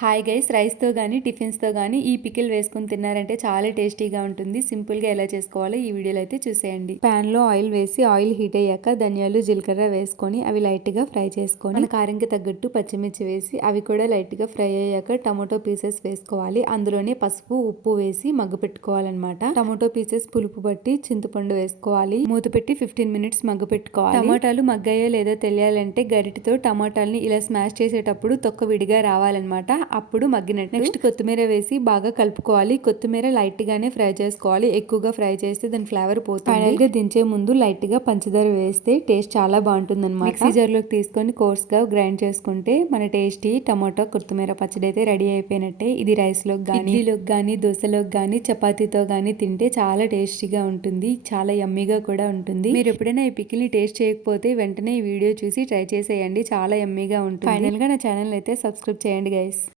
Hi guys, రైస్తో కానీ టిఫిన్స్తో కానీ ఈ పికిల్ వేసుకుని తిన్నారంటే చాలా టేస్టీగా ఉంటుంది. సింపుల్గా ఎలా చేసుకోవాలో ఈ వీడియోలో అయితే చూసేయండి. ప్యాన్లో ఆయిల్ వేసి ఆయిల్ హీట్ అయ్యాక ధనియాలు జీలకర్ర వేసుకొని అవి లైట్గా ఫ్రై చేసుకొని మన కారంకి తగ్గట్టు పచ్చిమిర్చి వేసి అవి కూడా లైట్గా ఫ్రై అయ్యాక టమాటో పీసెస్ వేసుకోవాలి. అందులోనే పసుపు ఉప్పు వేసి మగ్గు పెట్టుకోవాలన్నమాట. టమాటో పీసెస్ పులుపు బట్టి చింతపండు వేసుకోవాలి. మూత పెట్టి 15 మినిట్స్ మగ్గు పెట్టుకోవాలి. టమాటాలు మగ్గాయో లేదో తెలియాలంటే గరిటతో టమాటాలని ఇలా స్మాష్ చేసేటప్పుడు తొక్క విడిగా రావాలన్నమాట. అప్పుడు మగ్గినట్టు. నెక్స్ట్ కొత్తిమీర వేసి బాగా కలుపుకోవాలి. కొత్తిమీర లైట్ గానే ఫ్రై చేసుకోవాలి. ఎక్కువగా ఫ్రై చేస్తే దాని ఫ్లేవర్ పోతుంది. ఫైనల్ గా దించే ముందు లైట్ గా పంచదార వేస్తే టేస్ట్ చాలా బాగుంటుంది అనమాట. మిక్సీ జార్ లోకి తీసుకొని కోర్స్ గా గ్రైండ్ చేసుకుంటే మన టేస్టీ టమాటో కొత్తిమీర పచ్చడి అయితే రెడీ అయిపోయినట్టే. ఇది రైస్ లోకి గానీ, ఇడ్లీలోకి గానీ, దోశలోకి గానీ, చపాతీతో గానీ తింటే చాలా టేస్టీగా ఉంటుంది. చాలా యమ్మీగా కూడా ఉంటుంది. మీరు ఎప్పుడైనా ఈ పికిల్ ని టేస్ట్ చేయకపోతే వెంటనే ఈ వీడియో చూసి ట్రై చేసేయండి. చాలా యమ్మీగా ఉంటుంది. ఫైనల్ గా నా ఛానల్ అయితే సబ్స్క్రైబ్ చేయండి గైస్.